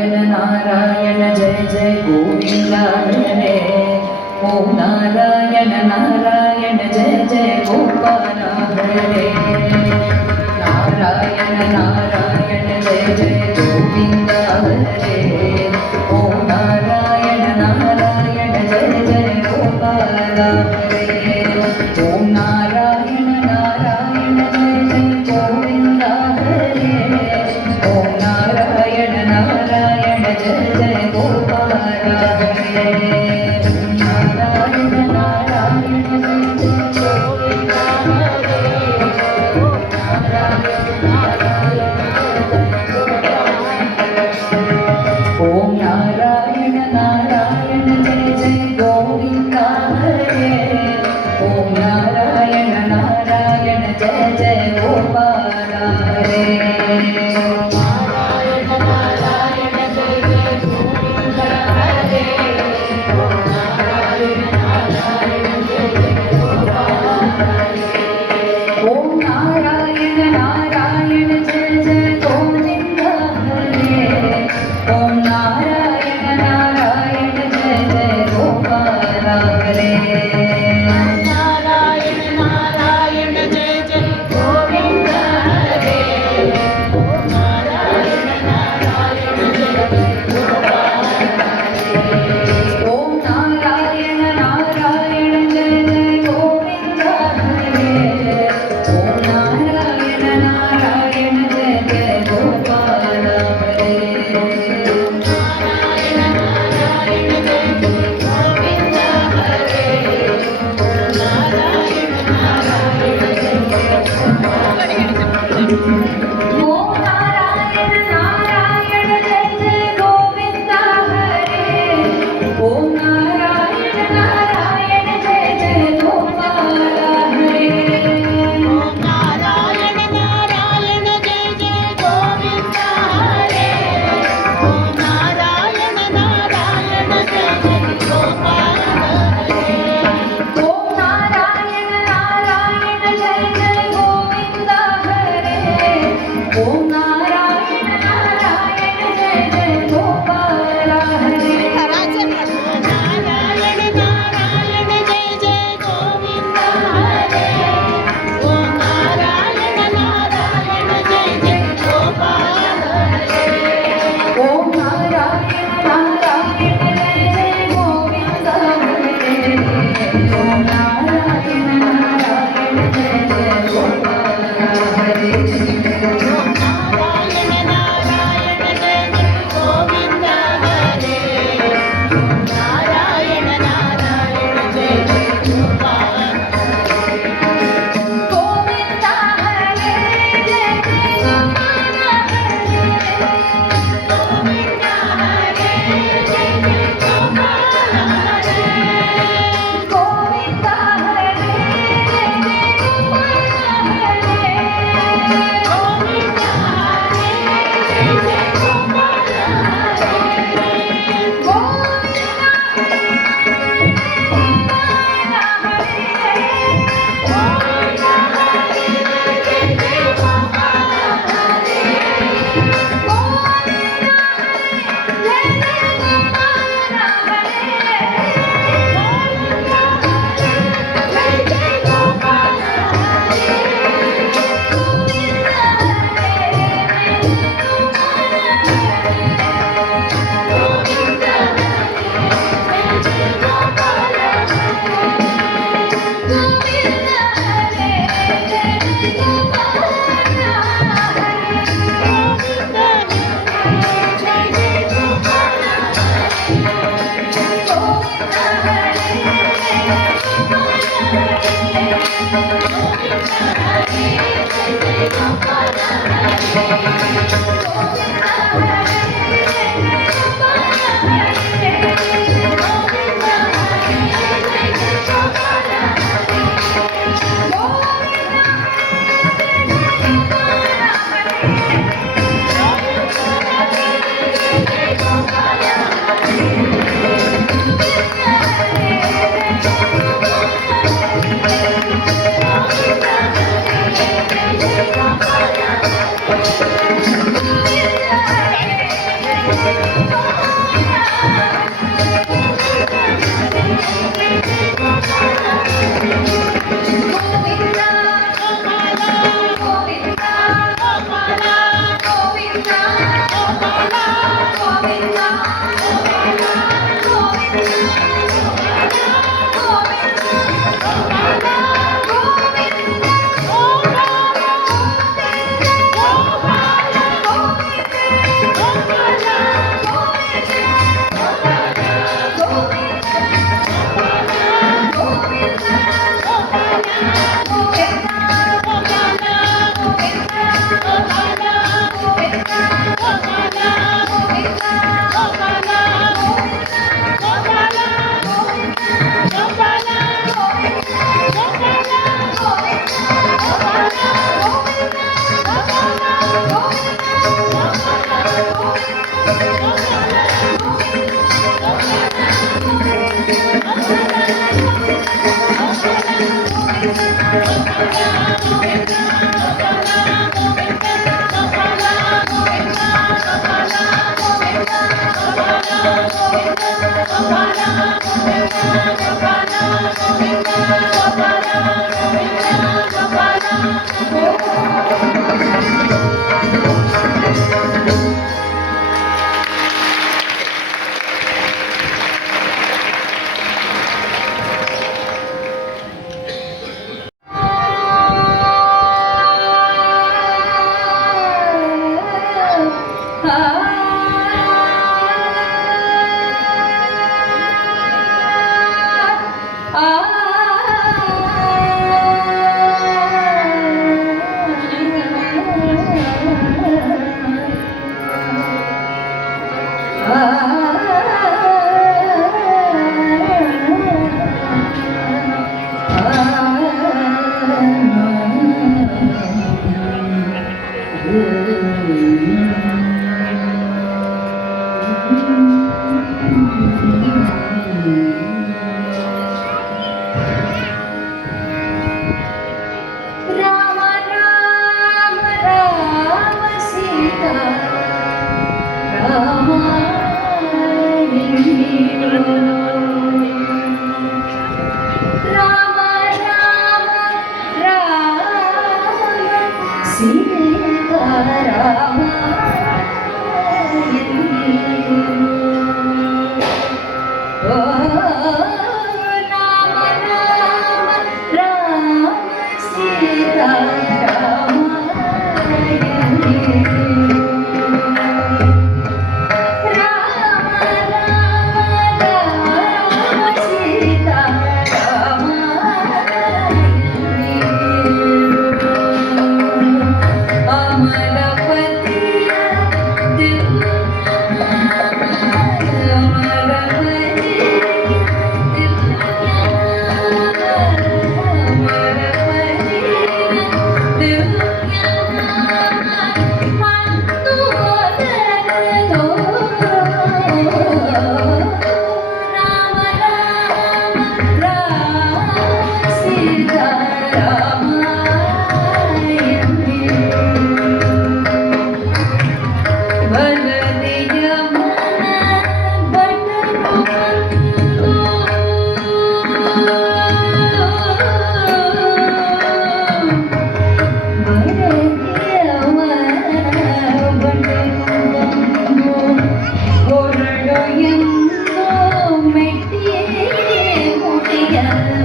नारायण नारायण जय जय गोविन्दारे ॐ नारायण नारायण जय जय गोपालाधरे नारायण नारायण नारा Thank you. Bye. Yeah. Rama